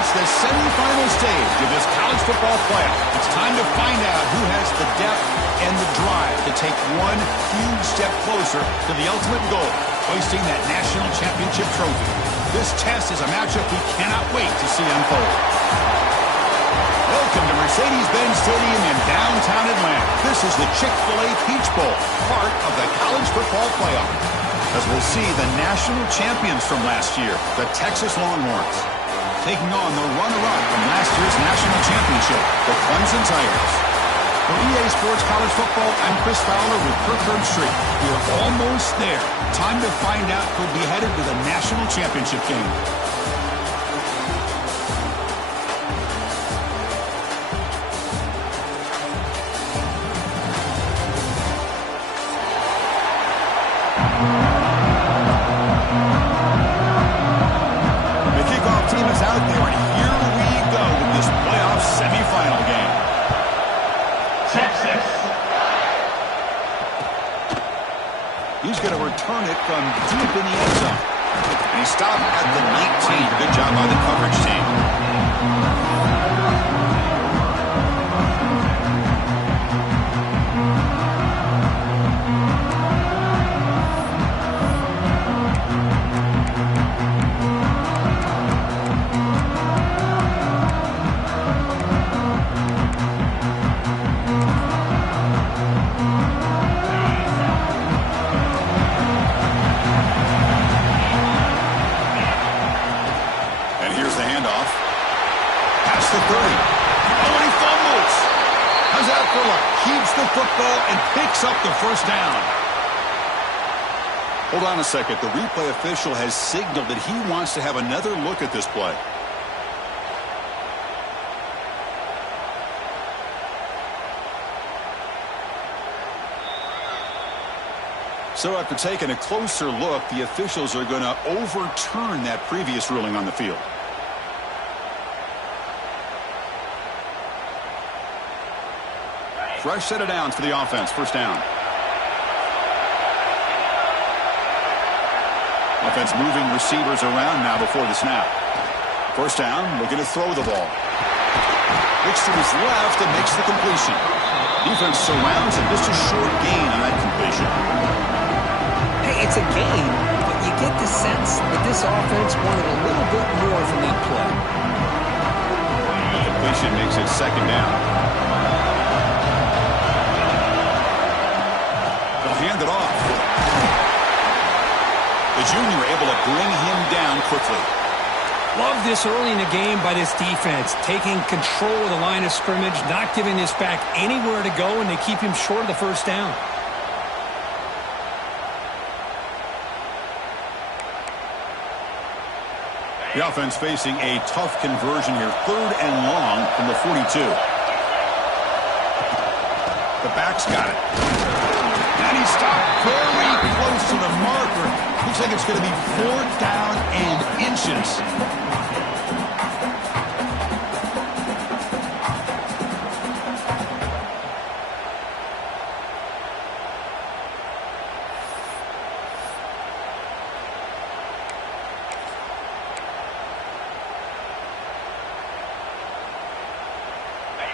reached the semifinal stage of this college football playoff. It's time to find out who has the depth and the drive to take one huge step closer to the ultimate goal, hoisting that national championship trophy. This test is a matchup we cannot wait to see unfold. Welcome to Mercedes-Benz Stadium in downtown Atlanta. This is the Chick-fil-A Peach Bowl, part of the college football playoff. As we'll see the national champions from last year, the Texas Longhorns, taking on the runner-up from last year's national championship, the Clemson Tigers. For EA Sports College Football, I'm Chris Fowler with Kirk Herbstreit. We're almost there. Time to find out who'll be headed to the national championship game. Out there, and here we go with this playoff semifinal game. Texas. He's going to return it from deep in the end zone. And he stopped at the 19. Good job by the coverage team. The 30. Oh, and he fumbles. How's that for luck? Keeps the football and picks up the first down. Hold on a second. The replay official has signaled that he wants to have another look at this play. So after taking a closer look, the officials are going to overturn that previous ruling on the field. Fresh set of downs for the offense. First down. Offense moving receivers around now before the snap. First down, looking to throw the ball. Looks to his left and makes the completion. Defense surrounds him. Just a short gain on that completion. Hey, it's a gain, but you get the sense that this offense wanted a little bit more from that play. The completion makes it second down. Hand it off. The junior able to bring him down quickly. Love this early in the game by this defense, taking control of the line of scrimmage, not giving this back anywhere to go, and they keep him short of the first down. The offense facing a tough conversion here. 3rd and long from the 42. The back's got it. And he stopped very close to the marker. Looks like it's going to be 4th down and inches.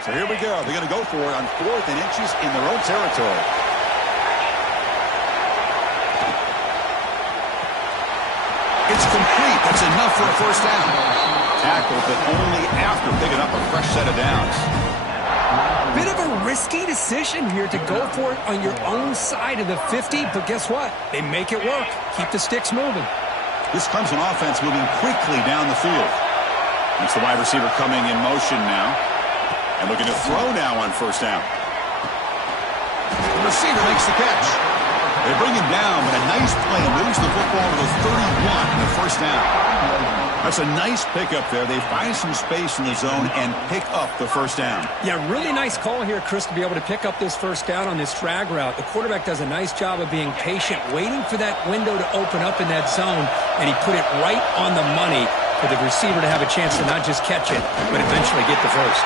So here we go. They're going to go for it on 4th and inches in their own territory. It's complete. That's enough for a first down. Tackled, but only after picking up a fresh set of downs. Bit of a risky decision here to go for it on your own side of the 50, but guess what? They make it work. Keep the sticks moving. This Clemson offense moving quickly down the field. It's the wide receiver coming in motion now. And looking to throw now on first down. The receiver makes the catch. They bring him down, but a nice play moves the football to the 31 in the first down. That's a nice pickup there. They find some space in the zone and pick up the first down. Yeah, really nice call here, Chris, to be able to pick up this first down on this drag route. The quarterback does a nice job of being patient, waiting for that window to open up in that zone, and he put it right on the money for the receiver to have a chance to not just catch it, but eventually get the first.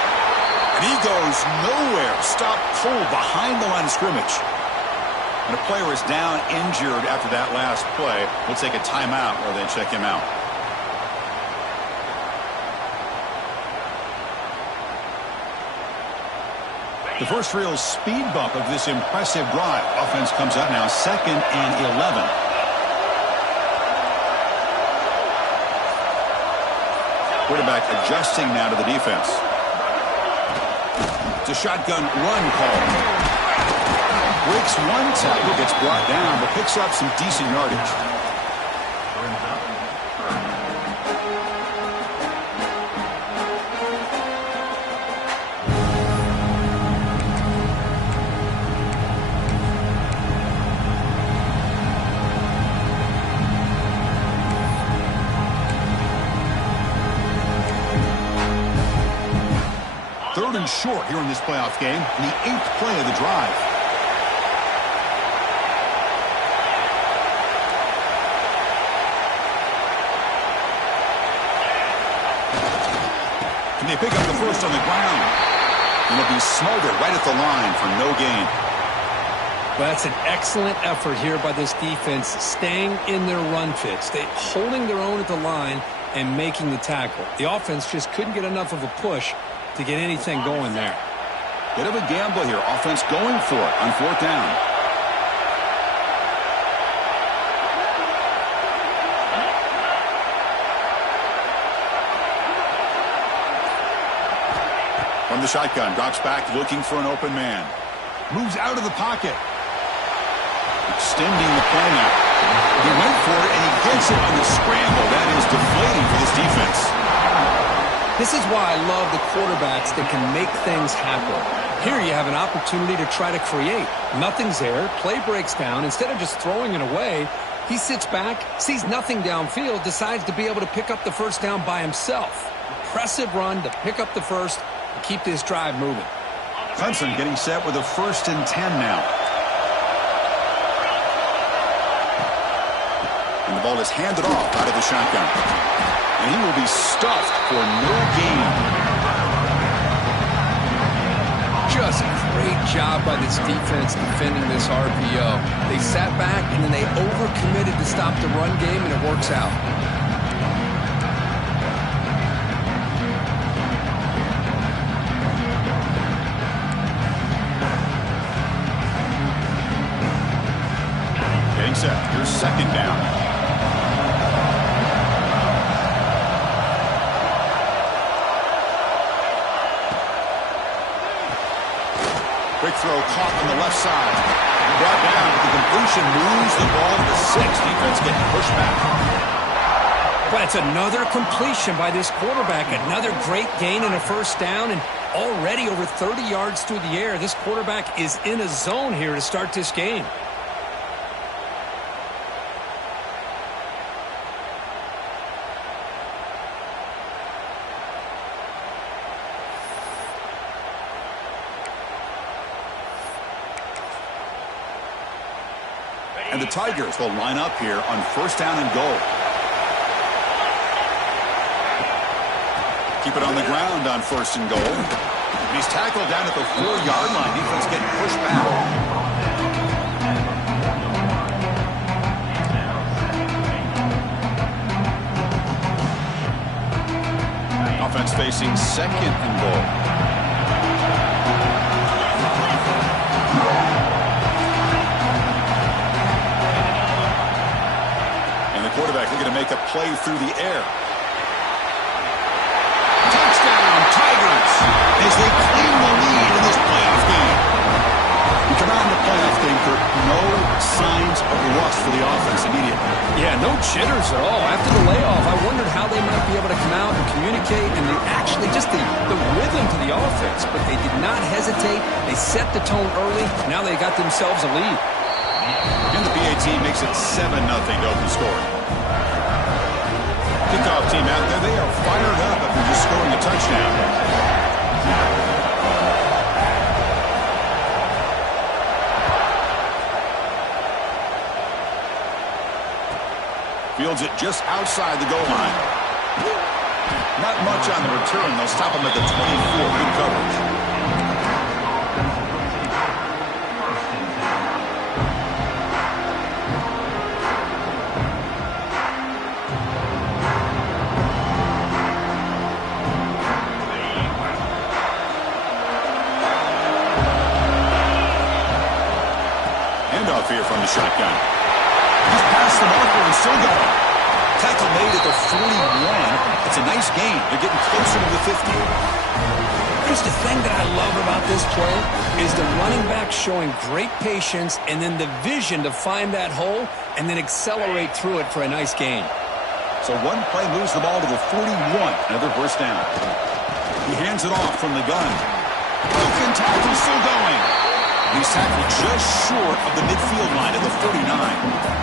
And he goes nowhere. Stop cold behind the line of scrimmage. And a player is down injured after that last play. We'll take a timeout or then check him out. The first real speed bump of this impressive drive. Offense comes up now 2nd and 11. Quarterback adjusting now to the defense. It's a shotgun run call. Breaks one tackle, gets brought down, but picks up some decent yardage. Third and short here in this playoff game, in the 8th play of the drive. Can they pick up the first on the ground? And it'll be smothered right at the line for no gain. Well, that's an excellent effort here by this defense, staying in their run fits. They holding their own at the line and making the tackle. The offense just couldn't get enough of a push to get anything going there. Bit of a gamble here. Offense going for it on 4th down. From the shotgun, drops back looking for an open man. Moves out of the pocket. Extending the play now. He went for it and he gets it on the scramble. That is deflating for this defense. This is why I love the quarterbacks that can make things happen. Here you have an opportunity to try to create. Nothing's there. Play breaks down. Instead of just throwing it away, he sits back, sees nothing downfield, decides to be able to pick up the first down by himself. Impressive run to pick up the first and keep this drive moving. Clemson getting set with a 1st and 10 now. And the ball is handed off out of the shotgun. And he will be stuffed for no gain. Just a great job by this defense defending this RPO. They sat back and then they overcommitted to stop the run game, and it works out. Getting set. Here's 2nd down. Quick throw caught on the left side. Brought down, but the completion moves the ball to the 6. Defense getting pushed back. But it's another completion by this quarterback. Another great gain and a first down, and already over 30 yards through the air. This quarterback is in a zone here to start this game. And the Tigers will line up here on 1st down and goal. Keep it on the ground on 1st and goal. And he's tackled down at the 4-yard line. Defense getting pushed back. Offense facing 2nd and goal. Quarterback looking to make a play through the air. Touchdown, Tigers, as they claim the lead in this playoff game. We come out in the playoff game, Kirk, no signs of rust for the offense immediately. Yeah, no jitters at all. After the layoff, I wondered how they might be able to come out and communicate, and actually just the rhythm to the offense. But they did not hesitate. They set the tone early. Now they got themselves a lead. And the PA team makes it 7-0 to open score. Kickoff team out there, they are fired up after just scoring a touchdown. Fields it just outside the goal line. Not much on the return. They'll stop him at the 24. Good coverage. here from the shotgun. He's past the marker and still going. Tackle made at the 41. It's a nice gain. They're getting closer to the 50. Chris, the thing that I love about this play is the running back showing great patience and then the vision to find that hole and then accelerate through it for a nice gain. So one play moves the ball to the 41. Another first down. He hands it off from the gun. Broken tackle, still going. He's tackled just short of the midfield line at the 49.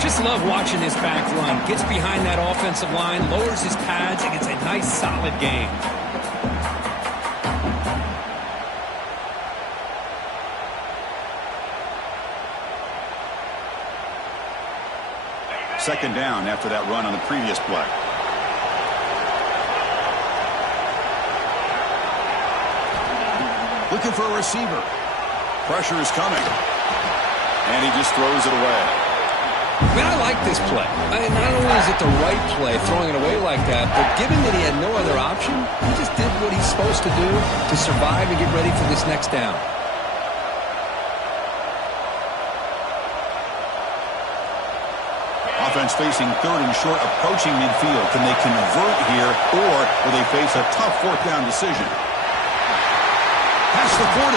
Just love watching this back run. Gets behind that offensive line, lowers his pads, and gets a nice solid gain. Second down after that run on the previous play. Looking for a receiver. Pressure is coming. And he just throws it away. Man, I like this play. Not only is it the right play, throwing it away like that, but given that he had no other option, he just did what he's supposed to do to survive and get ready for this next down. Offense facing third and short, approaching midfield. Can they convert here, or will they face a tough fourth down decision? Past the 40.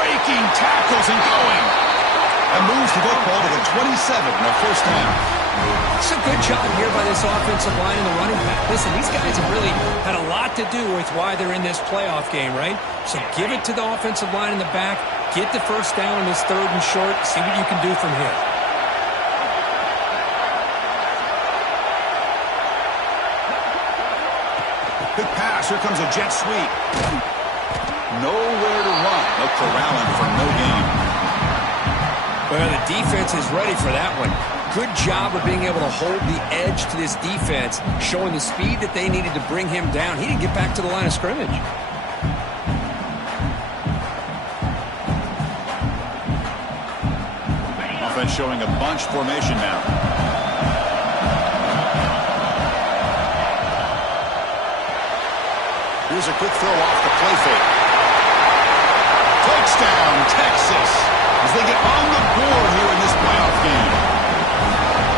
Breaking tackles and going. And moves the football to the 27 and a first down. It's a good job here by this offensive line and the running back. Listen, these guys have really had a lot to do with why they're in this playoff game, right? So give it to the offensive line in the back. Get the first down on this third and short. See what you can do from here. Big pass. Here comes a jet sweep. Nowhere to run. They'll corral him for no gain. Well, the defense is ready for that one. Good job of being able to hold the edge to this defense, showing the speed that they needed to bring him down. He didn't get back to the line of scrimmage. Offense showing a bunch formation now. Here's a quick throw off the play fake. Touchdown, Texas, as they get on the board here in this playoff game.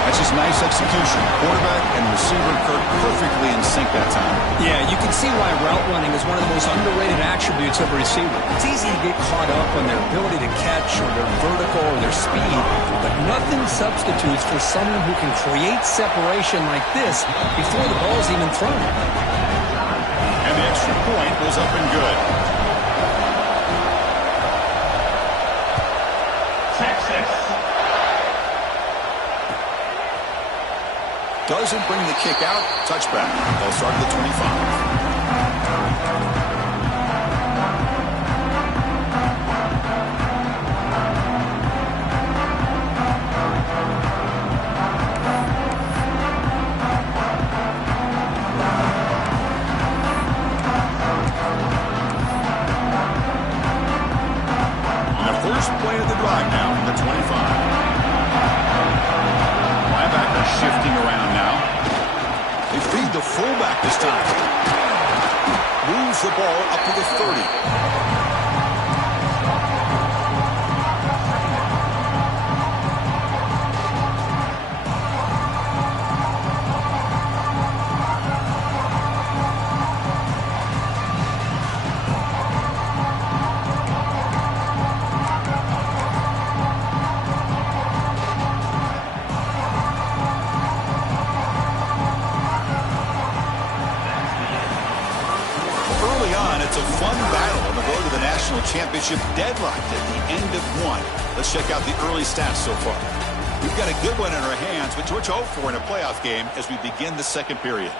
That's just nice execution. Quarterback and receiver Kirk perfectly in sync that time. Yeah, you can see why route running is one of the most underrated attributes of a receiver. It's easy to get caught up on their ability to catch or their vertical or their speed, but nothing substitutes for someone who can create separation like this before the ball's even thrown. And the extra point was up and good. Doesn't bring the kick out. Touchback. They'll start at the 25. And the first play of the drive now from the 25. Linebacker shifting around now. They feed the fullback this time. Moves the ball up to the 30. It's a fun battle on the road to the national championship, deadlocked at the end of one. Let's check out the early stats so far. We've got a good one in our hands, which we're to hope for in a playoff game as we begin the second period.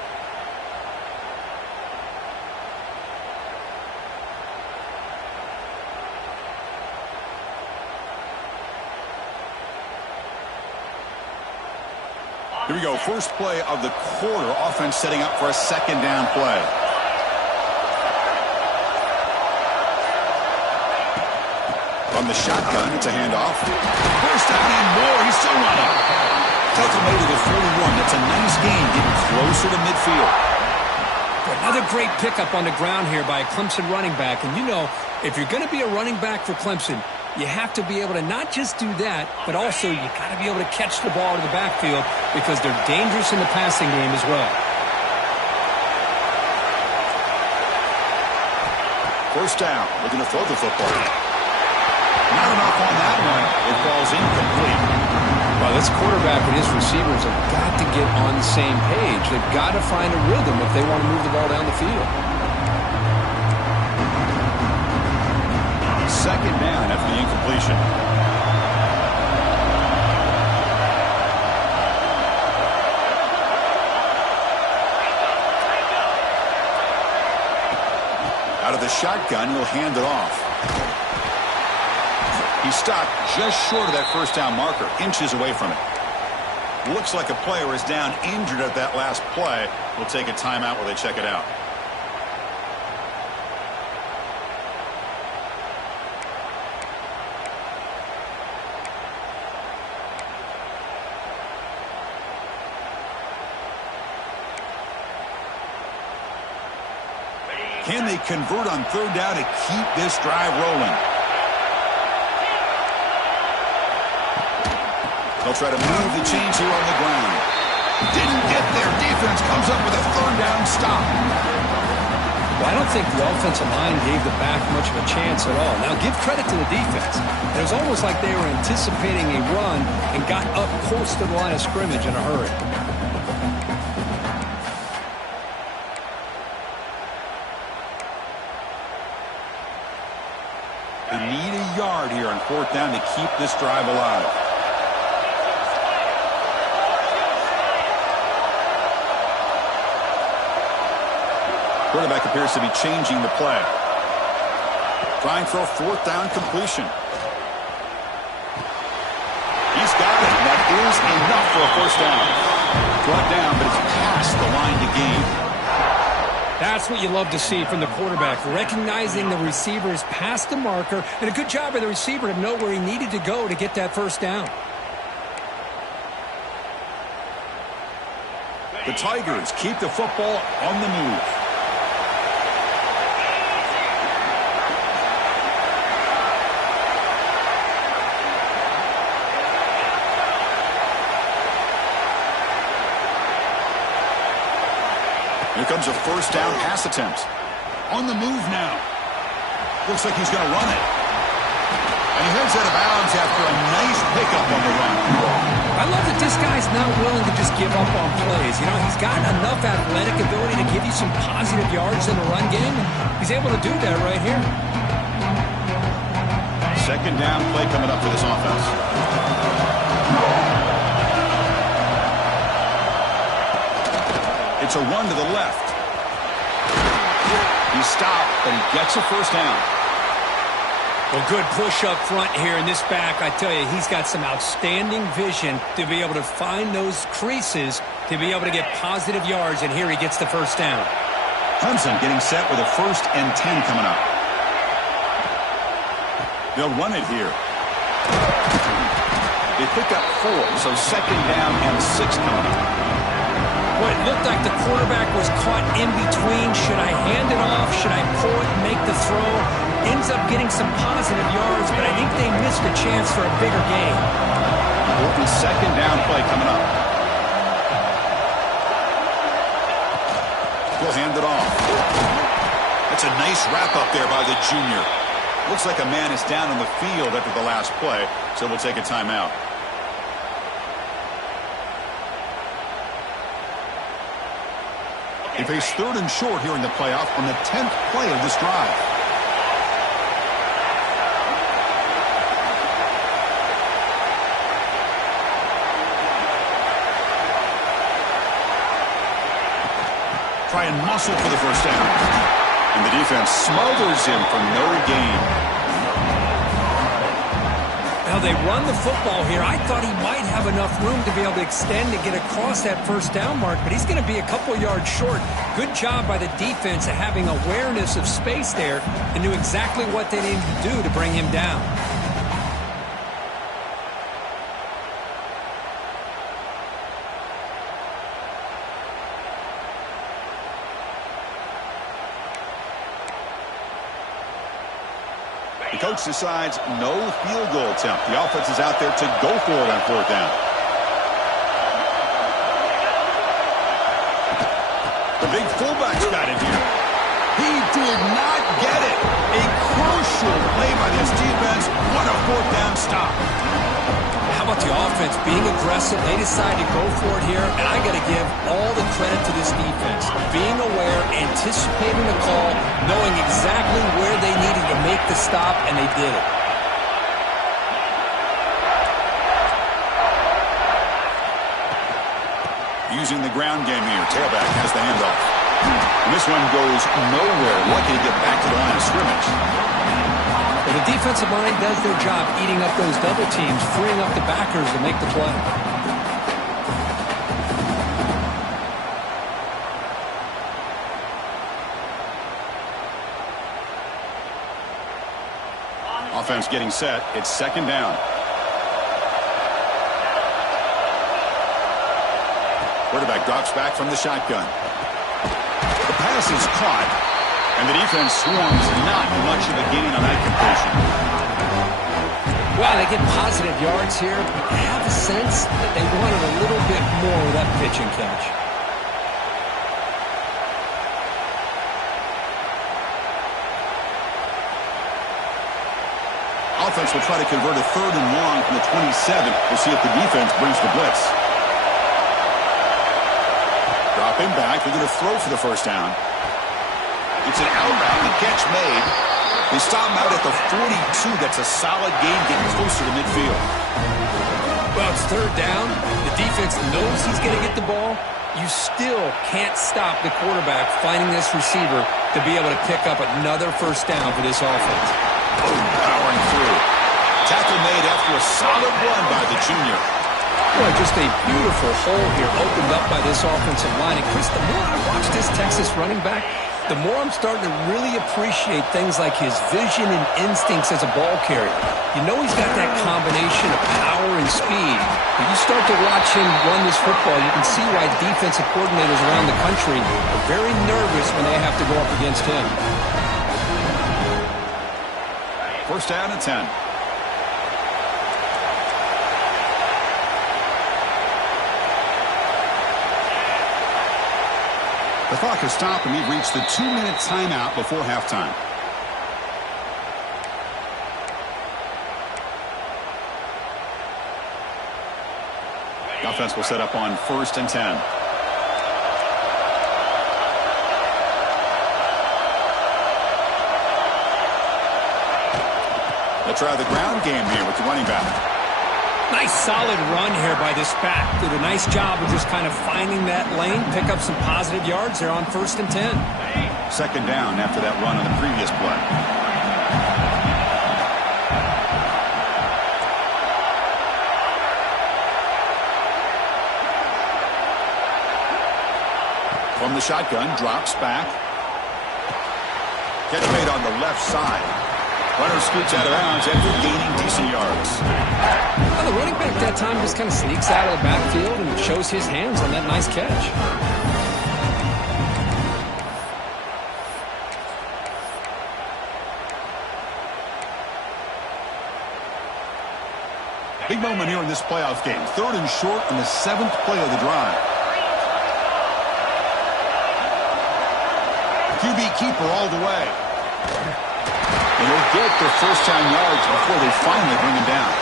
Here we go. First play of the quarter. Offense setting up for a second down play. From the shotgun, it's a handoff. First down and more. He's still running. Tackle made to the 41. That's a nice gain, getting closer to midfield. Another great pickup on the ground here by a Clemson running back. And you know, if you're going to be a running back for Clemson, you have to be able to not just do that, but also you got to be able to catch the ball to the backfield because they're dangerous in the passing game as well. First down, looking to throw the football. Not enough on that one. It falls incomplete. Well, this quarterback and his receivers have got to get on the same page. They've got to find a rhythm if they want to move the ball down the field. Second down after the incompletion. Out of the shotgun, he'll hand it off. He stopped just short of that first down marker, inches away from it. Looks like a player is down injured at that last play. We'll take a timeout while they check it out. Can they convert on third down to keep this drive rolling? They'll try to move the chains here on the ground. Didn't get there. Defense comes up with a third down stop. Well, I don't think the offensive line gave the back much of a chance at all. Now, give credit to the defense. It was almost like they were anticipating a run and got up close to the line of scrimmage in a hurry. They need a yard here on fourth down to keep this drive alive. Quarterback appears to be changing the play. Trying for a fourth down completion. He's got it. That is enough for a first down. Brought down, but it's past the line to gain. That's what you love to see from the quarterback, recognizing the receivers past the marker, and a good job by the receiver to know where he needed to go to get that first down. The Tigers keep the football on the move. Here comes a first down pass attempt. On the move now. Looks like he's going to run it. And he heads out of bounds after a nice pickup on the run. I love that this guy's not willing to just give up on plays. You know, he's got enough athletic ability to give you some positive yards in the run game. He's able to do that right here. Second down play coming up for this offense. It's a run to the left. He stopped, but he gets a first down. Well, good push up front here in this back. I tell you, he's got some outstanding vision to be able to find those creases, to be able to get positive yards, and here he gets the first down. Clemson getting set with a 1st and 10 coming up. They'll run it here. They pick up 4, so second down and 6 coming up. Well, it looked like the quarterback was caught in between. Should I hand it off? Should I pull it and make the throw? Ends up getting some positive yards, but I think they missed a chance for a bigger gain. Will be second down play coming up. He'll hand it off. That's a nice wrap up there by the junior. Looks like a man is down on the field after the last play, so we'll take a timeout. They face 3rd and short here in the playoff on the 10th play of this drive. Try and muscle for the first down. And the defense smothers him for no gain. Now they run the football here. I thought he might have enough room to be able to extend and get across that first down mark, but he's going to be a couple yards short. Good job by the defense of having awareness of space there and knew exactly what they needed to do to bring him down. The coach decides no field goal attempt. The offense is out there to go for it on fourth down. The big fullback's got it here. He did not get it. A crucial play by this defense. What a fourth down stop. How about the offense being aggressive? They decide to go for it here, and I got to give all the credit to this defense. Being aware, anticipating the call, knowing exactly where they needed to make the stop, and they did it. Using the ground game here. Tailback has the handoff. And this one goes nowhere. Lucky to get back to the line of scrimmage. Well, the defensive line does their job eating up those double teams, freeing up the backers to make the play. Offense getting set. It's second down. Quarterback drops back from the shotgun. The pass is caught, and the defense swarms not much of a gain on that completion. Well, they get positive yards here, but I have a sense that they wanted a little bit more of that pitch and catch. Offense will try to convert a third and long from the 27. We'll see if the defense brings the blitz. Dropping back, they're going to throw for the first down. It's an outbound, the catch made. They stop him out at the 42. That's a solid gain, getting closer to midfield. Well, it's third down. The defense knows he's going to get the ball. You still can't stop the quarterback finding this receiver to be able to pick up another first down for this offense. Boom, powering through. Tackle made after a solid run by the junior. Boy, just a beautiful hole here opened up by this offensive line. And, Chris, the more I watch this Texas running back, the more I'm starting to really appreciate things like his vision and instincts as a ball carrier. You know he's got that combination of power and speed. When you start to watch him run this football, you can see why defensive coordinators around the country are very nervous when they have to go up against him. First down and 10. The clock has stopped, and we've reached the 2-minute timeout before halftime. The offense will set up on first and 10. They'll try the ground game here with the running back. Nice solid run here by this back. Did a nice job of just kind of finding that lane, pick up some positive yards there on first and 10. Second down after that run on the previous play. From the shotgun, drops back. Catch made on the left side. Runner scoots out of bounds after gaining decent yards. Well, the running back that time just kind of sneaks out of the backfield and shows his hands on that nice catch. Big moment here in this playoff game. Third and short on the 7th play of the drive. QB keeper all the way. And they'll get their first-time yards before they finally bring him down.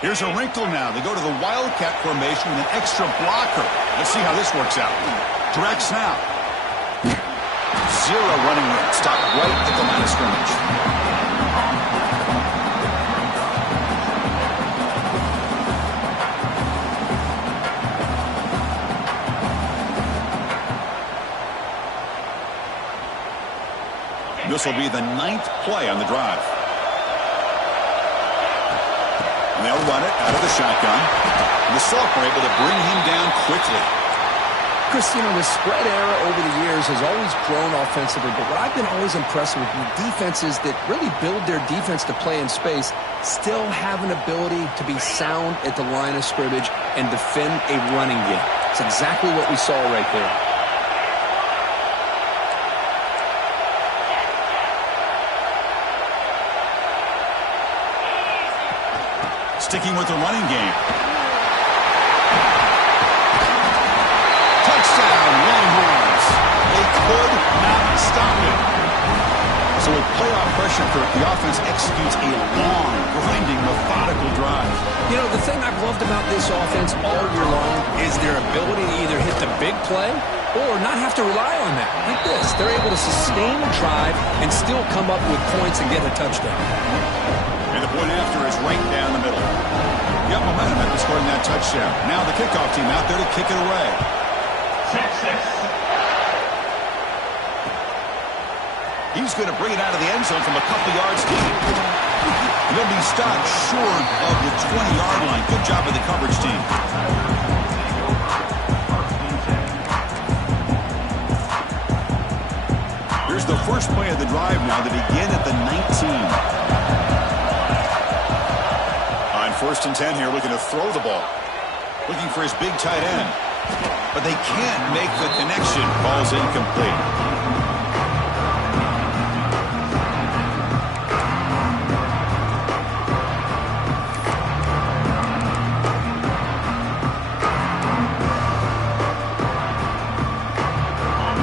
Here's a wrinkle now. They go to the Wildcat formation with an extra blocker. Let's see how this works out. Direct snap. Zero running room. Stopped right at the line of scrimmage. This will be the 9th play on the drive. And they'll run it out of the shotgun. And the Salk were able to bring him down quickly. Chris, you know, the spread era over the years has always grown offensively, but what I've been always impressed with defenses that really build their defense to play in space still have an ability to be sound at the line of scrimmage and defend a running game. It's exactly what we saw right there. Sticking with the running game. Touchdown, Longhorns. They could not stop it. So with playoff pressure, Kirk, the offense executes a long, grinding, methodical drive. You know, the thing I've loved about this offense all year long is their ability to either hit the big play or not have to rely on that. Like this, they're able to sustain a drive and still come up with points and get a touchdown. And the point after is right down the middle. You got momentum after scoring that touchdown. Now the kickoff team out there to kick it away. He's going to bring it out of the end zone from a couple yards deep. He'll be stopped short of the 20-yard line. Good job of the coverage team. Here's the first play of the drive now. They begin at the 19. On 1st and 10 here, looking to throw the ball. Looking for his big tight end. But they can't make the connection. Ball's incomplete.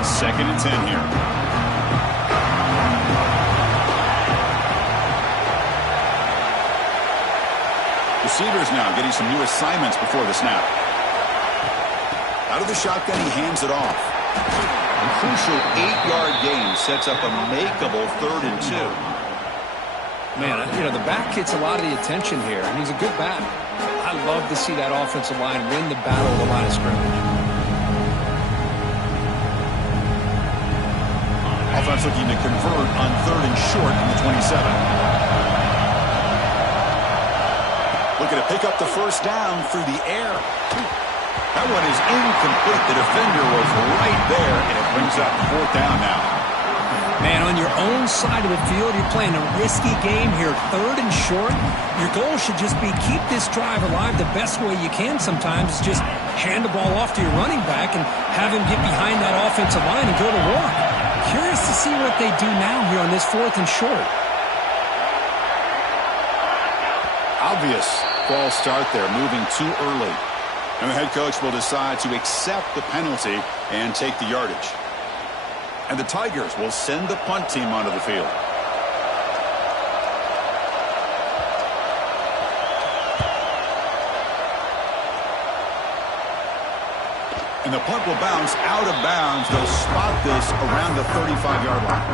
Second and 10 here. Receivers now getting some new assignments before the snap. Out of the shotgun, he hands it off. A crucial 8-yard gain sets up a makeable 3rd and 2. Man, you know, the back gets a lot of the attention here, and he's a good back. I love to see that offensive line win the battle of the line of scrimmage. Offense looking to convert on 3rd and short in the 27. Looking to pick up the first down through the air. That one is incomplete. The defender was right there, and it brings up 4th down now. Man, on your own side of the field, you're playing a risky game here. 3rd and short. Your goal should just be keep this drive alive the best way you can sometimes. Just hand the ball off to your running back and have him get behind that offensive line and go to work. Curious to see what they do now here on this 4th and short. Obvious false start there, moving too early. And the head coach will decide to accept the penalty and take the yardage. And the Tigers will send the punt team onto the field. And the punt will bounce out of bounds. They'll spot this around the 35-yard line.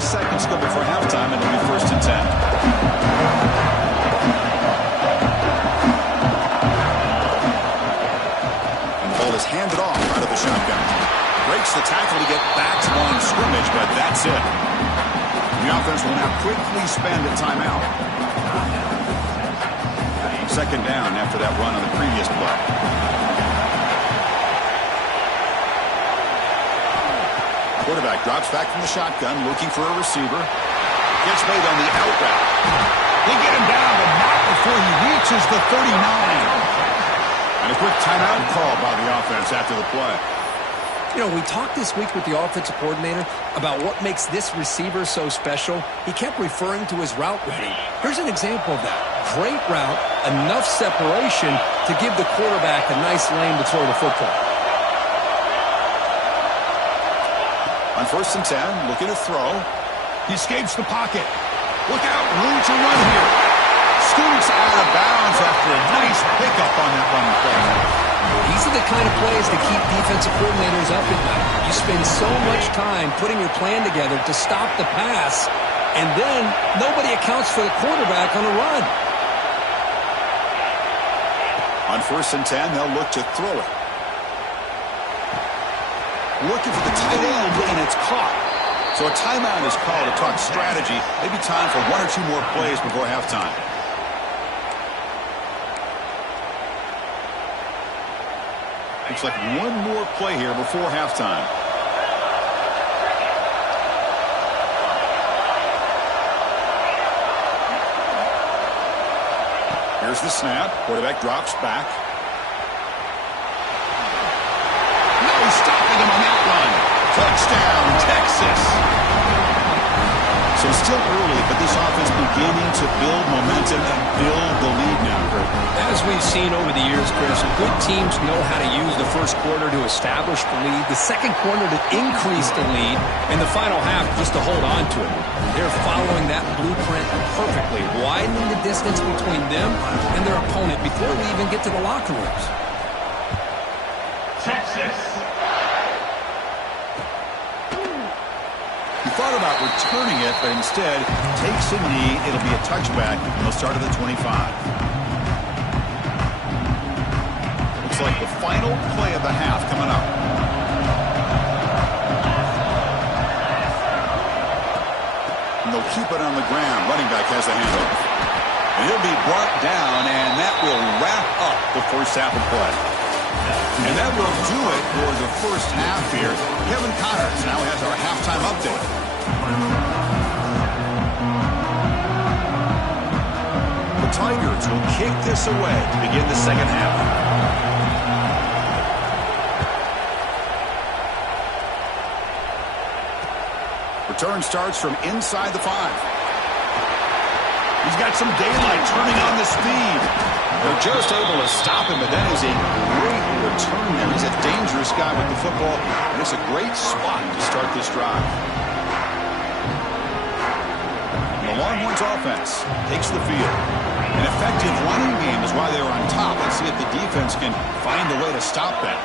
Seconds go before halftime, and it'll be 1st and 10. And the ball is handed off out of the shotgun. Breaks the tackle to get back to line of scrimmage, but that's it. The offense will now quickly spend a timeout. 2nd down after that run on the previous play. Quarterback drops back from the shotgun, looking for a receiver. Gets made on the out route. They get him down, but not before he reaches the 39. And a quick timeout call by the offense after the play. You know, we talked this week with the offensive coordinator about what makes this receiver so special. He kept referring to his route running. Here's an example of that. Great route, enough separation to give the quarterback a nice lane to throw the football. On 1st and 10, looking to throw. He escapes the pocket. Look out, room to run here. Scoots out of bounds after a nice pickup on that running play. These are the kind of plays that keep defensive coordinators up at night. You spend so much time putting your plan together to stop the pass, and then nobody accounts for the quarterback on a run. On 1st and 10, they'll look to throw it. Looking for the tight end, and it's caught. So a timeout is called to talk strategy. Maybe time for 1 or 2 more plays before halftime. Looks like 1 more play here before halftime. Here's the snap. Quarterback drops back. No stopping him on that run. Touchdown, Texas. So still early, but this offense beginning to build momentum and build the lead now, Kurt. As we've seen over the years, Chris, good teams know how to use the first quarter to establish the lead, the second quarter to increase the lead, and the final half just to hold on to it. They're following that blueprint perfectly, widening the distance between them and their opponent before we even get to the locker rooms. Texas. He thought about returning it, but instead takes a knee. It'll be a touchback, and they'll start at the 25. Looks like the final play of the half coming up. And they'll keep it on the ground. Running back has the handoff. And he'll be brought down, and that will wrap up the first half of play. And that will do it for the first half here. Kevin Connors now has our halftime update. The Tigers will kick this away to begin the second half. Return starts from inside the 5. He's got some daylight turning on the speed. They're just able to stop him, but that is a great return there. He's a dangerous guy with the football, and it's a great spot to start this drive. The Longhorns offense takes the field. An effective running game is why they were on top. Let's see if the defense can find a way to stop that.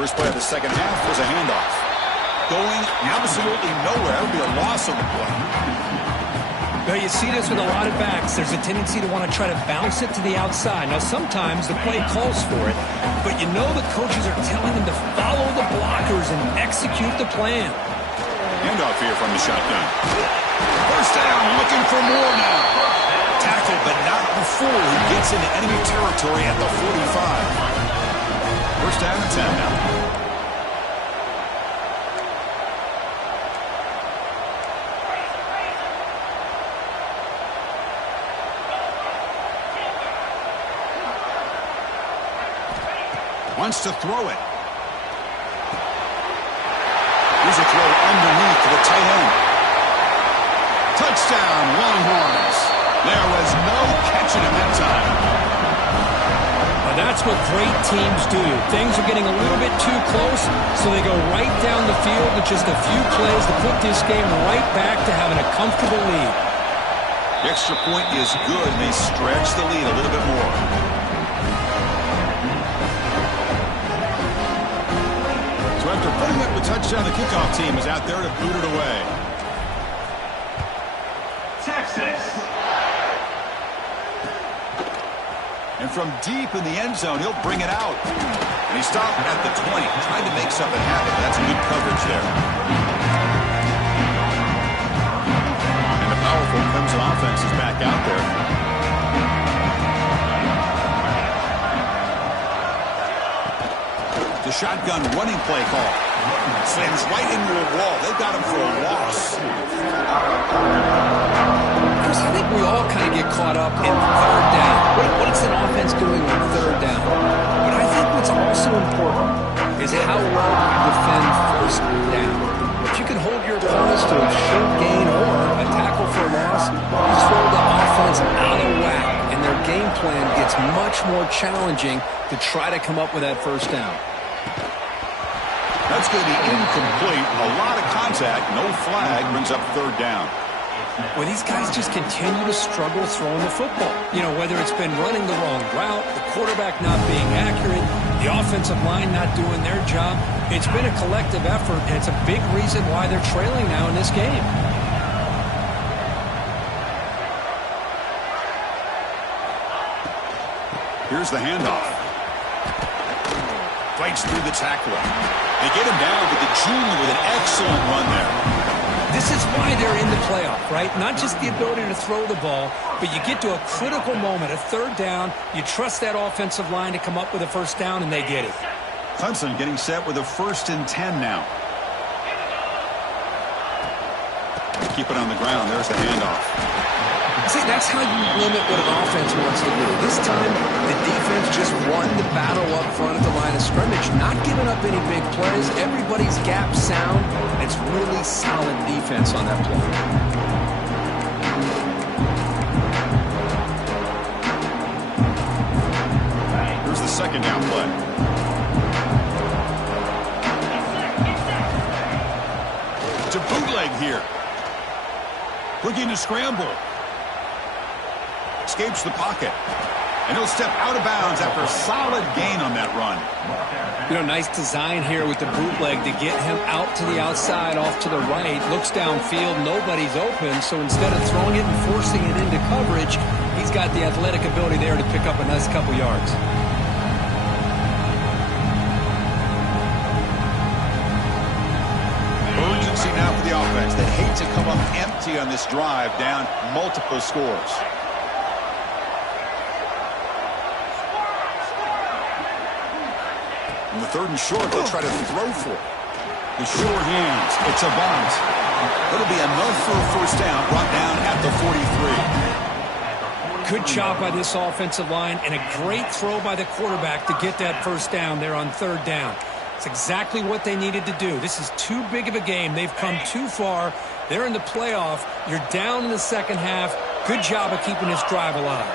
First play of the second half was a handoff. Going absolutely nowhere. That would be a loss on the play. Well, you see this with a lot of backs. There's a tendency to want to try to bounce it to the outside. Now, sometimes the play calls for it, but you know the coaches are telling them to follow the blockers and execute the plan. Handoff here from the shotgun. First down, looking for more now. Tackled, but not before he gets into enemy territory at the 45. First down and 10 now. Wants to throw it. Here's a throw underneath to the tight end. Touchdown, Longhorns. There was no catching him that time. Well, that's what great teams do. Things are getting a little bit too close, so they go right down the field with just a few plays to put this game right back to having a comfortable lead. The extra point is good. They stretch the lead a little bit more. So after putting up the touchdown, the kickoff team is out there to boot it away. Texas. And from deep in the end zone, he'll bring it out. And he stopped at the 20, trying to make something happen. That's good coverage there. And the powerful Clemson offense is back out there. The shotgun running play call. Slams right into a wall. They've got him for a loss. Chris, I think we all kind of get caught up in third down. What is an offense doing on third down? But I think what's also important is how well you defend first down. If you can hold your opponents to a short gain or a tackle for a loss, you throw the offense out of whack, and their game plan gets much more challenging to try to come up with that first down. That's going to be incomplete. A lot of contact. No flag brings up third down. Well, these guys just continue to struggle throwing the football. You know, whether it's been running the wrong route, the quarterback not being accurate, the offensive line not doing their job. It's been a collective effort, and it's a big reason why they're trailing now in this game. Here's the handoff. Fights through the tackler. They get him down, but the junior with an excellent run there. This is why they're in the playoff, right? Not just the ability to throw the ball, but you get to a critical moment, a third down. You trust that offensive line to come up with a first down, and they get it. Clemson getting set with a 1st and 10 now. Keep it on the ground. There's the handoff. See, that's how you limit what an offense wants to do. This time, the defense just won the battle up front at the line of scrimmage, not giving up any big plays. Everybody's gap sound. It's really solid defense on that play. Here's the 2nd down play. To bootleg here. Looking to scramble. Escapes the pocket. And he'll step out of bounds after a solid gain on that run. You know, nice design here with the bootleg to get him out to the outside, off to the right. Looks downfield, nobody's open. So instead of throwing it and forcing it into coverage, he's got the athletic ability there to pick up a nice couple yards. Urgency now for the offense. They hate to come up empty on this drive, down multiple scores. In the 3rd and short, they'll try to throw for it. The sure hands. It's a bunt. It'll be enough for a first down, brought down at the 43. Good job by this offensive line and a great throw by the quarterback to get that first down there on 3rd down. It's exactly what they needed to do. This is too big of a game. They've come too far. They're in the playoff. You're down in the second half. Good job of keeping this drive alive.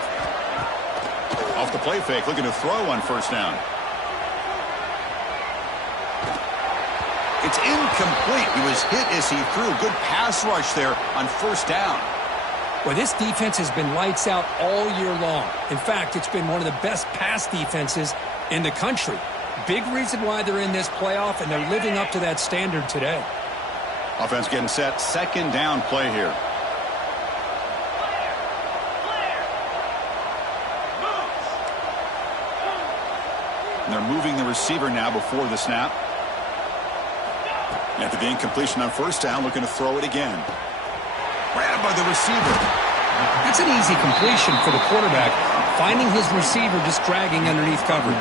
Off the play fake, looking to throw on first down. It's incomplete. He was hit as he threw. Good pass rush there on first down. Well, this defense has been lights out all year long. In fact, it's been one of the best pass defenses in the country. Big reason why they're in this playoff, and they're living up to that standard today. Offense getting set. 2nd down play here. And they're moving the receiver now before the snap. After the incompletion on first down, looking to throw it again. Grabbed by the receiver. That's an easy completion for the quarterback, finding his receiver just dragging underneath coverage.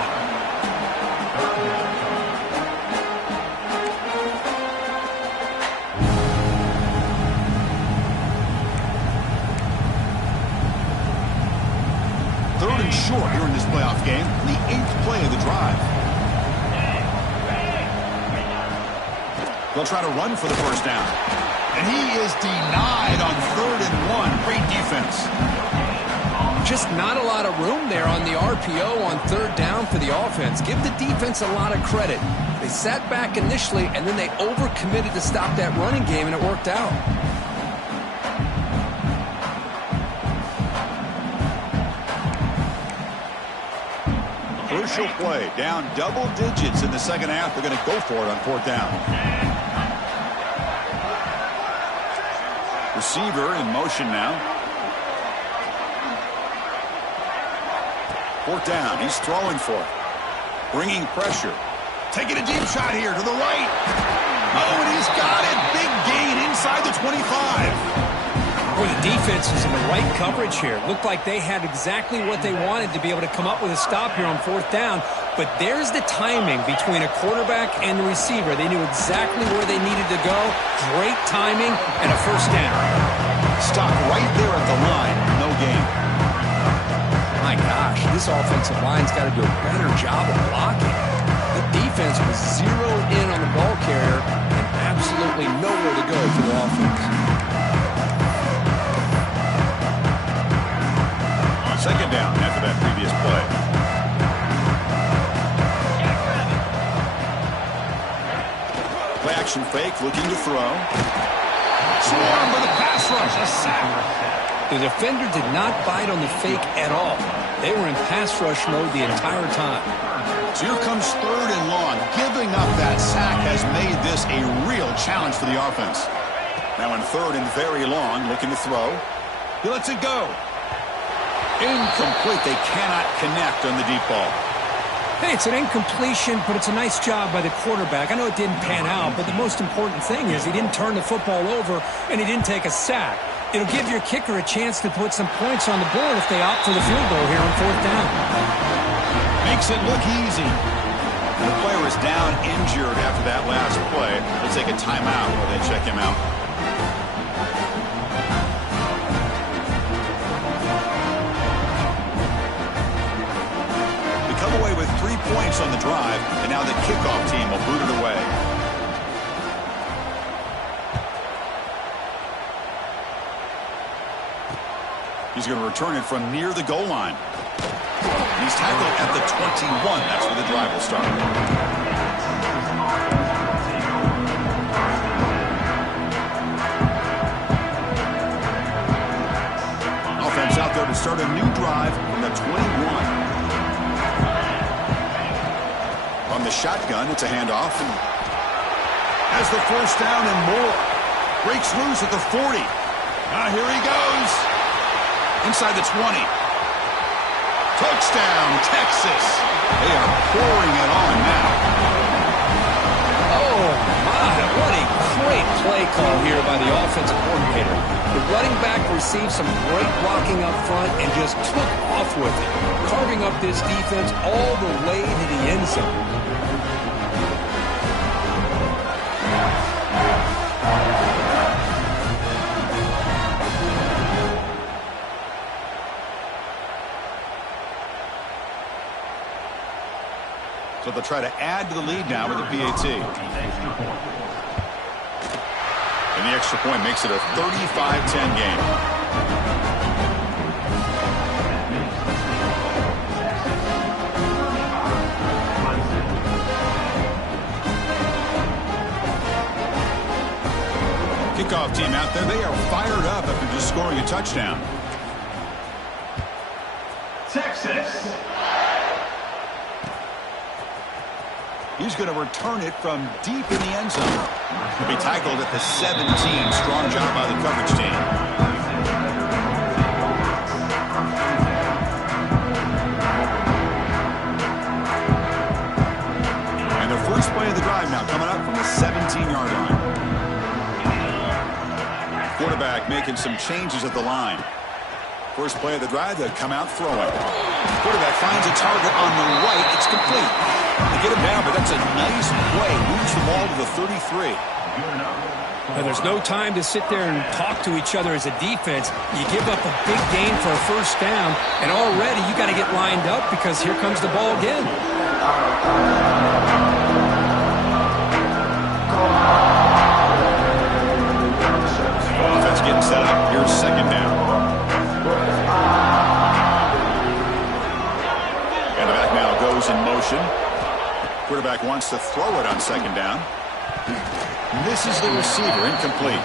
Third and short here in this playoff game, the 8th play of the drive. They'll try to run for the first down. And he is denied on 3rd and 1. Great defense. Just not a lot of room there on the RPO on 3rd down for the offense. Give the defense a lot of credit. They sat back initially, and then they overcommitted to stop that running game, and it worked out. Crucial play. Down double digits in the second half. They're going to go for it on 4th down. Receiver in motion now. 4th down. He's throwing for it. Bringing pressure. Taking a deep shot here to the right. Oh, and he's got it. Big gain inside the 25. Boy, the defense is in the right coverage here. Looked like they had exactly what they wanted to be able to come up with a stop here on 4th down. But there's the timing between a quarterback and the receiver. They knew exactly where they needed to go. Great timing and a first down. Stop right there at the line. No gain. My gosh, this offensive line's got to do a better job of blocking. The defense was zeroed in on the ball carrier and absolutely nowhere to go for the offense. 2nd down after that previous play. Play action fake, looking to throw. Swarm with a pass rush, a sack. The defender did not bite on the fake at all. They were in pass rush mode the entire time. So here comes 3rd and long. Giving up that sack has made this a real challenge for the offense. Now in 3rd and very long, looking to throw. He lets it go. Incomplete. They cannot connect on the deep ball. Hey, it's an incompletion, but it's a nice job by the quarterback. I know it didn't pan out, but the most important thing is he didn't turn the football over and he didn't take a sack. It'll give your kicker a chance to put some points on the board if they opt for the field goal here on 4th down. Makes it look easy. The player is down injured after that last play. We'll take a timeout while they check him out. Away with 3 points on the drive, and now the kickoff team will boot it away. He's going to return it from near the goal line. He's tackled at the 21. That's where the drive will start. Offense out there to start a new drive from the 21. On the shotgun, it's a handoff. Has the first down and more. Breaks loose at the 40. Here he goes. Inside the 20. Touchdown, Texas. They are pouring it on now. Oh, my. What a great play call here by the offensive coordinator. The running back received some great blocking up front and just took off with it, carving up this defense all the way to the end zone. So they'll try to add to the lead now with the PAT. And the extra point makes it a 35-10 game. Kickoff team out there. They are fired up after just scoring a touchdown. Texas. He's going to return it from deep in the end zone. He'll be tackled at the 17. Strong job by the coverage team. And the first play of the drive now coming up from the 17-yard line. Quarterback making some changes at the line. First play of the drive, they'll come out throwing. Quarterback finds a target on the right. It's complete. They get him down, but that's a nice play. Moves the ball to the 33. Now, there's no time to sit there and talk to each other as a defense. You give up a big gain for a first down, and already you got to get lined up because here comes the ball again. Offense getting set up. Here's second down. And the back now goes in motion. Quarterback wants to throw it on second down. Misses the receiver. Incomplete.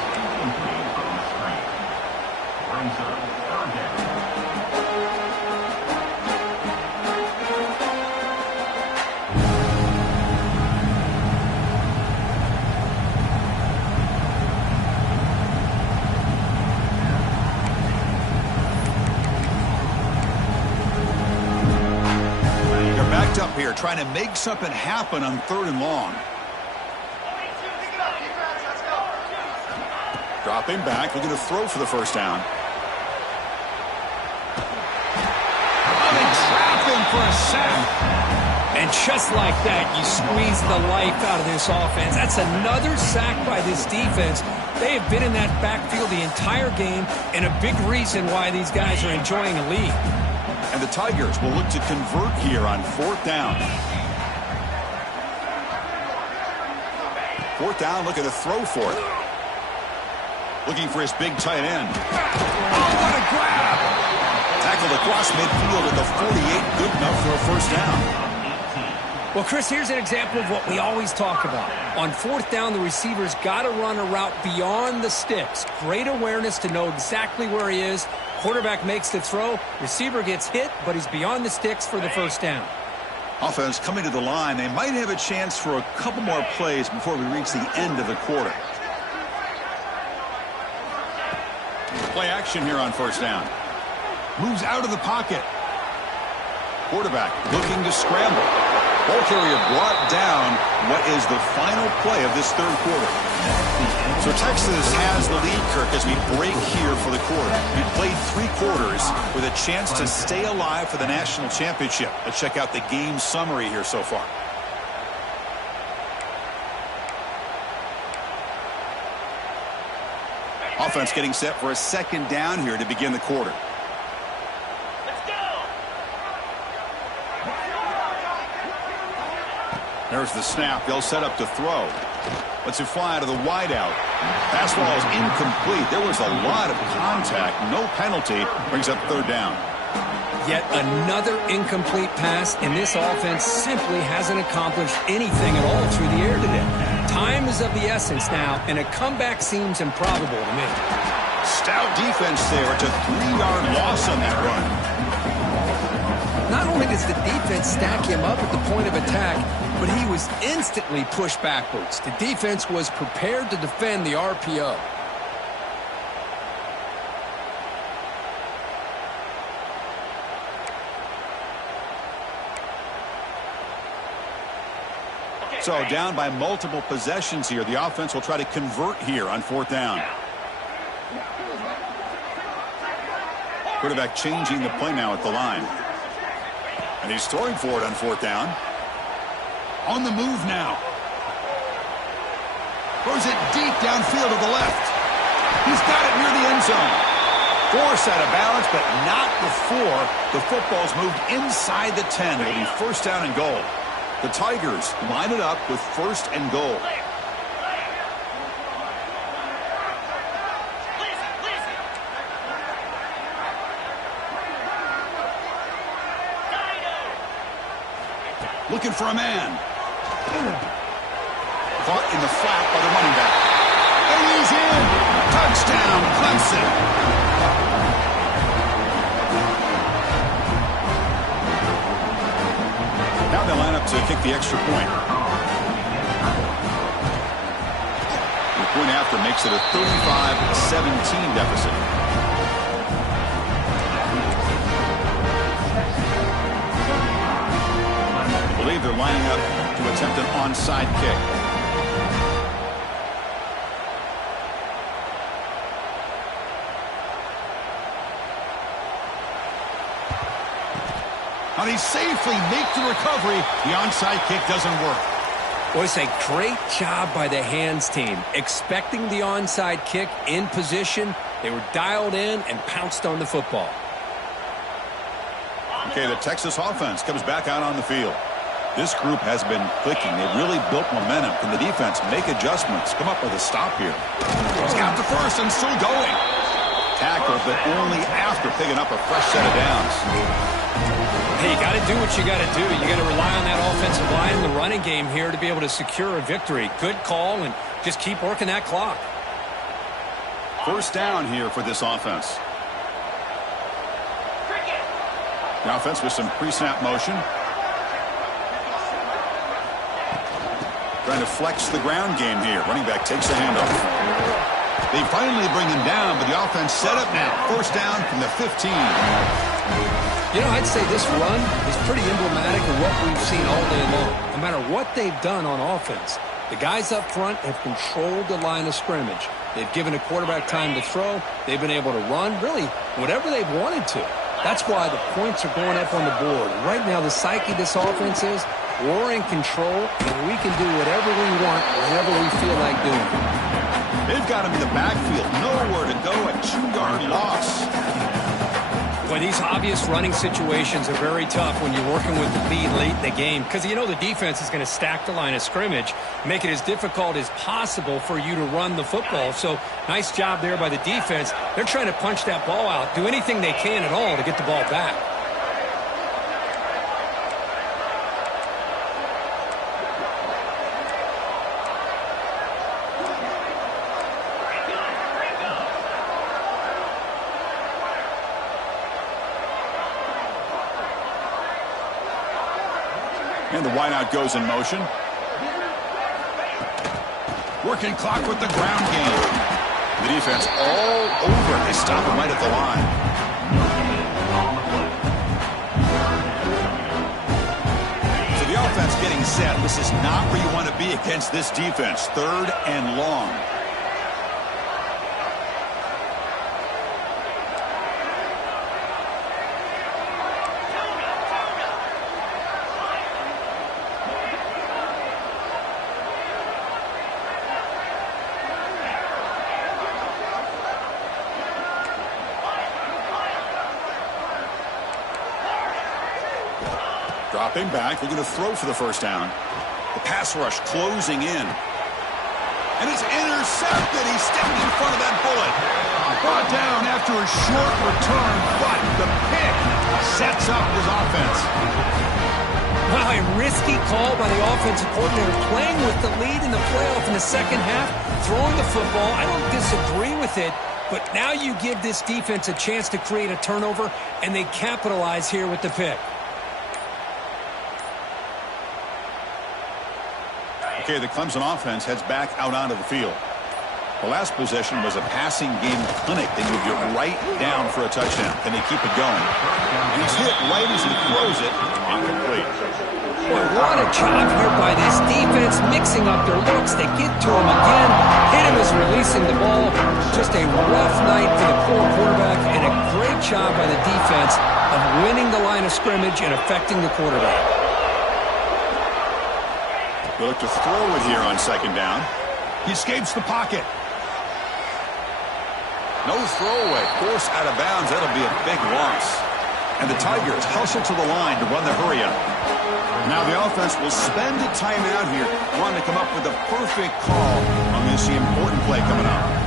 They're backed up here, trying to make something happen on 3rd and long. Dropping back, looking to throw for the first down. Oh, they trap him for a sack. And just like that, you squeeze the life out of this offense. That's another sack by this defense. They have been in that backfield the entire game, and a big reason why these guys are enjoying a lead. And the Tigers will look to convert here on 4th down. 4th down, looking to throw for it. Looking for his big tight end. Oh, what a grab! Tackled across midfield at the 48. Good enough for a first down. Well, Chris, here's an example of what we always talk about. On 4th down, the receiver's got to run a route beyond the sticks. Great awareness to know exactly where he is. Quarterback makes the throw. Receiver gets hit, but he's beyond the sticks for the first down. Offense coming to the line. They might have a chance for a couple more plays before we reach the end of the quarter. Play action here on first down. Moves out of the pocket. Quarterback looking to scramble. Ball carrier brought down. What is the final play of this third quarter? So Texas has the lead, Kirk, as we break here for the quarter. We played 3 quarters with a chance to stay alive for the national championship. Let's check out the game summary here so far. Offense getting set for a second down here to begin the quarter. There's the snap. They'll set up to throw. Let's it fly out of the wideout. Pass ball is incomplete. There was a lot of contact. No penalty. Brings up third down. Yet another incomplete pass, and this offense simply hasn't accomplished anything at all through the air today. Time is of the essence now, and a comeback seems improbable to me. Stout defense there. It's a 3-yard loss on that run. Not only does the defense stack him up at the point of attack, but he was instantly pushed backwards. The defense was prepared to defend the RPO. So down by multiple possessions here. The offense will try to convert here on fourth down. Quarterback changing the play now at the line. And he's throwing for it on fourth down. On the move now. Throws it deep downfield to the left. He's got it near the end zone. Forced out of balance, but not before the football's moved inside the 10. It'll be first down and goal. The Tigers line it up with first and goal. Looking for a man. Caught in the flat by the running back. And he's in. Touchdown, Clemson. Now they line up to kick the extra point. The point after makes it a 35-17 deficit. I believe they're lining up to attempt an onside kick. Now they safely make the recovery. The onside kick doesn't work. Well, it's a great job by the hands team. Expecting the onside kick in position, they were dialed in and pounced on the football. Okay, the Texas offense comes back out on the field. This group has been clicking. They've really built momentum. Can the defense make adjustments? Come up with a stop here. He's got the first and still going. Tackle, but only after picking up a fresh set of downs. Hey, you got to do what you got to do. You got to rely on that offensive line in the running game here to be able to secure a victory. Good call, and just keep working that clock. First down here for this offense. The offense with some pre-snap motion. Trying to flex the ground game here. Running back takes the handoff. They finally bring him down, but the offense set up now. First down from the 15. You know, I'd say this run is pretty emblematic of what we've seen all day long. No matter what they've done on offense, the guys up front have controlled the line of scrimmage. They've given a quarterback time to throw. They've been able to run, really, whatever they've wanted to. That's why the points are going up on the board. Right now, the psyche of this offense is we're in control, and we can do whatever we want whenever we feel like doing it. They've got him in the backfield. Nowhere to go. A 2-yard loss. Boy, these obvious running situations are very tough when you're working with the lead late in the game because you know the defense is going to stack the line of scrimmage, make it as difficult as possible for you to run the football. So nice job there by the defense. They're trying to punch that ball out, do anything they can at all to get the ball back. And the wideout goes in motion. Working clock with the ground game. The defense all over. They stop him right at the line. being set. This is not where you want to be against this defense. 3rd and long. Dropping back, they're going to throw for the first down. The pass rush closing in. And it's intercepted. He stepped in front of that bullet. Brought down after a short return, but the pick sets up his offense. Wow, a risky call by the offensive coordinator, playing with the lead in the playoff in the second half, throwing the football. I don't disagree with it, but now you give this defense a chance to create a turnover, and they capitalize here with the pick. Okay, the Clemson offense heads back out onto the field. The last possession was a passing game clinic. They moved it right down for a touchdown. Can they keep it going? And he's hit right as he throws it. Incomplete. Boy, what a job here by this defense, mixing up their looks. They get to him again. Hit him as releasing the ball. Just a rough night for the poor quarterback, and a great job by the defense of winning the line of scrimmage and affecting the quarterback. They look to throw it here on 2nd down. He escapes the pocket. No throwaway. Forced out of bounds. That'll be a big loss. And the Tigers hustle to the line to run the hurry-up. Now the offense will spend a timeout here, wanting to come up with a perfect call on this important play coming up.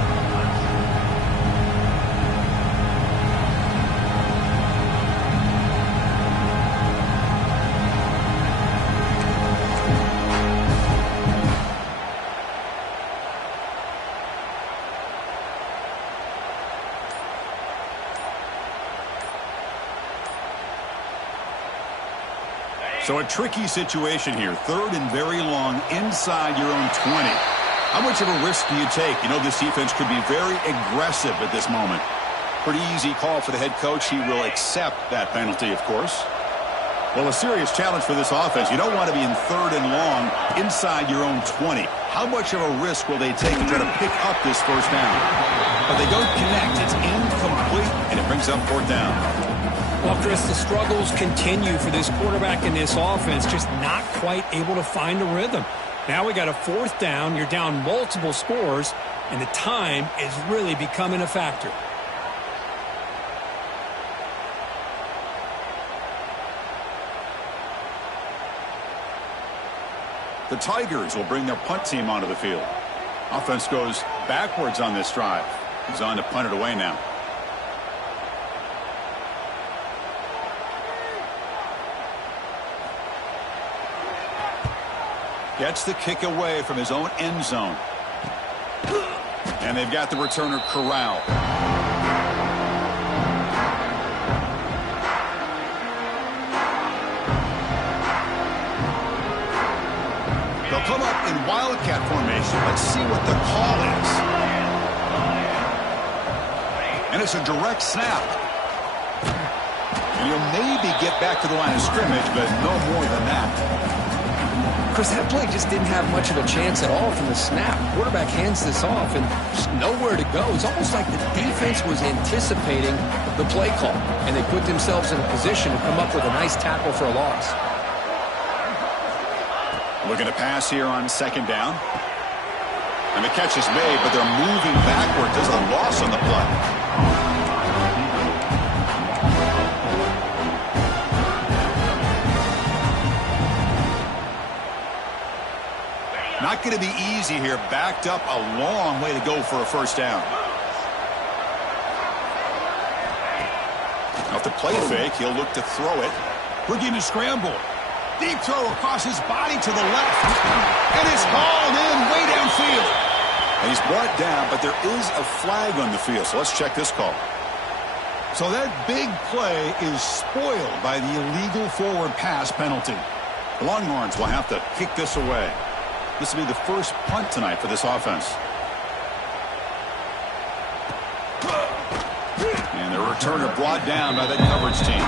So a tricky situation here. 3rd and very long inside your own 20. How much of a risk do you take? You know, this defense could be very aggressive at this moment. Pretty easy call for the head coach. He will accept that penalty, of course. Well, a serious challenge for this offense. You don't want to be in 3rd and long inside your own 20. How much of a risk will they take to try to pick up this first down? But they don't connect. It's incomplete, and it brings up 4th down. Well, Chris, the struggles continue for this quarterback in this offense, just not quite able to find a rhythm. Now we got a 4th down. You're down multiple scores, and the time is really becoming a factor. The Tigers will bring their punt team onto the field. Offense goes backwards on this drive. He's on to punt it away now. Gets the kick away from his own end zone. And they've got the returner corralled. They'll come up in wildcat formation. Let's see what the call is. And it's a direct snap. And he'll maybe get back to the line of scrimmage, but no more than that. Chris, that play just didn't have much of a chance at all from the snap. Quarterback hands this off and just nowhere to go. It's almost like the defense was anticipating the play call, and they put themselves in a position to come up with a nice tackle for a loss. Looking to pass here on 2nd down. And the catch is made, but they're moving backward. There's a loss on the play. Not going to be easy here. Backed up a long way to go for a first down. Off the play fake, he'll look to throw it. Looking to scramble. Deep throw across his body to the left. And it's hauled in way downfield. And he's brought down, but there is a flag on the field. So let's check this call. So that big play is spoiled by the illegal forward pass penalty. The Longhorns will have to kick this away. This will be the first punt tonight for this offense. And the returner brought down by that coverage team.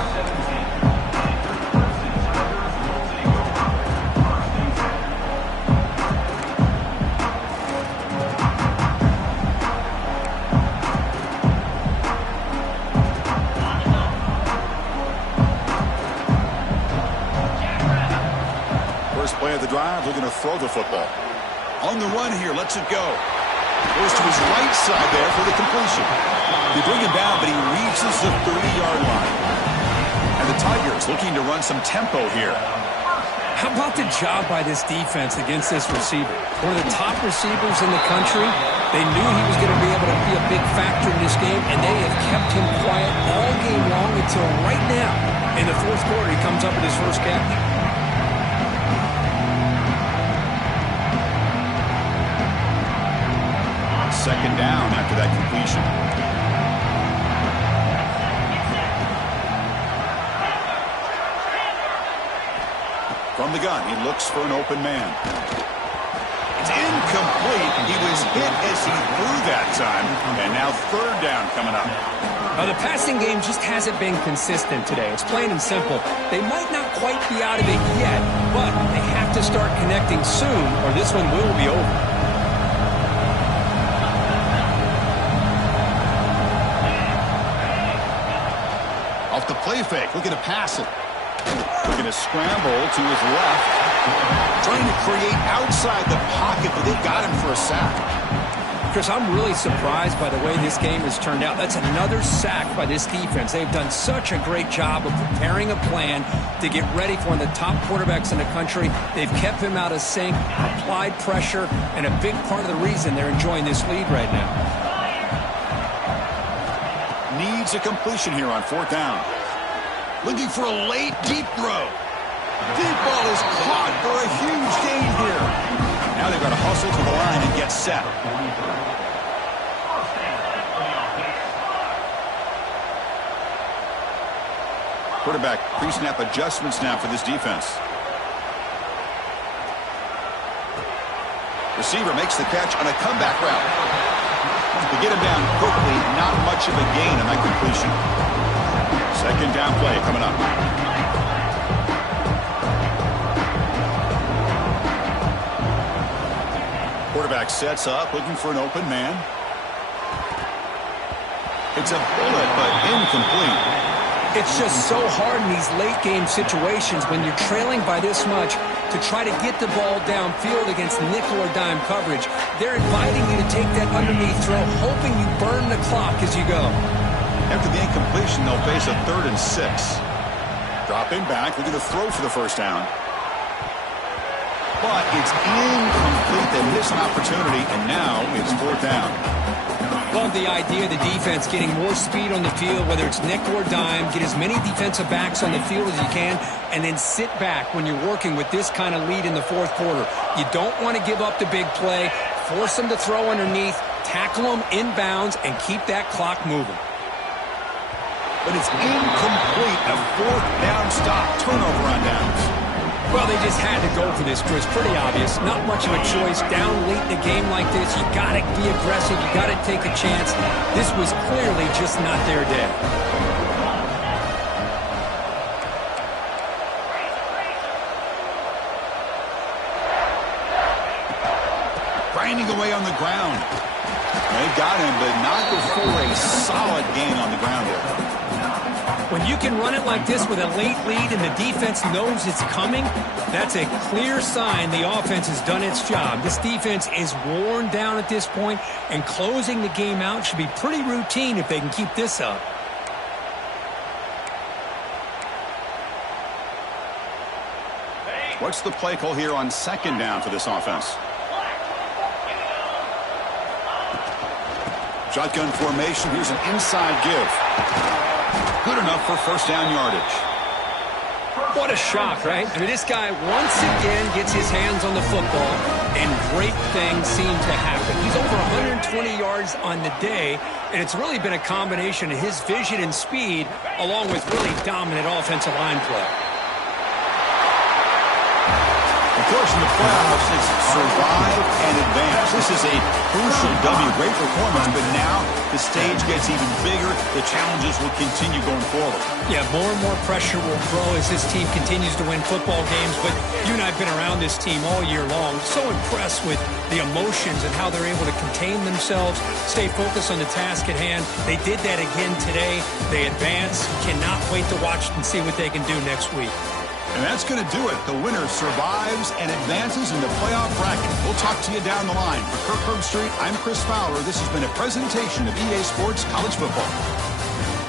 throw the football. On the run here, lets it go. Goes to his right side there for the completion. They bring him down, but he reaches the 30-yard line. And the Tigers looking to run some tempo here. How about the job by this defense against this receiver? One of the top receivers in the country. They knew he was going to be able to be a big factor in this game, and they have kept him quiet all game long until right now. In the fourth quarter, he comes up with his first catch. Second down after that completion. From the gun, he looks for an open man. It's incomplete. He was hit as he threw that time. And now third down coming up. The passing game just hasn't been consistent today. It's plain and simple. They might not quite be out of it yet, but they have to start connecting soon or this one will be over. Off the play fake, looking to pass it. Looking to scramble to his left. Trying to create outside the pocket, but they've got him for a sack. Chris, I'm really surprised by the way this game has turned out. That's another sack by this defense. They've done such a great job of preparing a plan to get ready for one of the top quarterbacks in the country. They've kept him out of sync, applied pressure, and a big part of the reason they're enjoying this lead right now. Needs a completion here on fourth down. Looking for a late deep throw. Deep ball is caught for a huge gain here. Now they've got to hustle to the line and get set. Quarterback pre-snap adjustments now for this defense. Receiver makes the catch on a comeback route. To get him down quickly, not much of a gain on that completion. Second down play coming up. Quarterback sets up, looking for an open man. It's a bullet, but incomplete. It's just so hard in these late game situations when you're trailing by this much to try to get the ball downfield against nickel or dime coverage. They're inviting you to take that underneath throw, hoping you burn the clock as you go. After the incompletion, they'll face a 3rd and 6. Dropping back, looking to throw for the first down. But it's incomplete. They miss an opportunity, and now it's fourth down. Love the idea of the defense getting more speed on the field, whether it's nickel or dime, get as many defensive backs on the field as you can, and then sit back when you're working with this kind of lead in the fourth quarter. You don't want to give up the big play, force them to throw underneath, tackle them inbounds, and keep that clock moving. But it's incomplete. A fourth down stop. Turnover on downs. Well, they just had to go for this, Chris. Pretty obvious. Not much of a choice. Down late in a game like this, you got to be aggressive. You got to take a chance. This was clearly just not their day. Grinding away on the ground. They got him, but not before a solid gain on the ground there. When you can run it like this with a late lead and the defense knows it's coming, that's a clear sign the offense has done its job. This defense is worn down at this point, and closing the game out should be pretty routine if they can keep this up. What's the play call here on second down for this offense? Shotgun formation. Here's an inside give. Good enough for first down yardage. What a shock, right? I mean, this guy once again gets his hands on the football, and great things seem to happen. He's over 120 yards on the day, and it's really been a combination of his vision and speed, along with really dominant offensive line play. Of course, in the playoffs, it's survive and advance. This is a crucial W. Great performance, but now the stage gets even bigger. The challenges will continue going forward. Yeah, more and more pressure will grow as this team continues to win football games. But you and I have been around this team all year long. So impressed with the emotions and how they're able to contain themselves, stay focused on the task at hand. They did that again today. They advance. Cannot wait to watch and see what they can do next week. And that's going to do it. The winner survives and advances in the playoff bracket. We'll talk to you down the line. For Kirk Herbstreit, I'm Chris Fowler. This has been a presentation of EA Sports College Football.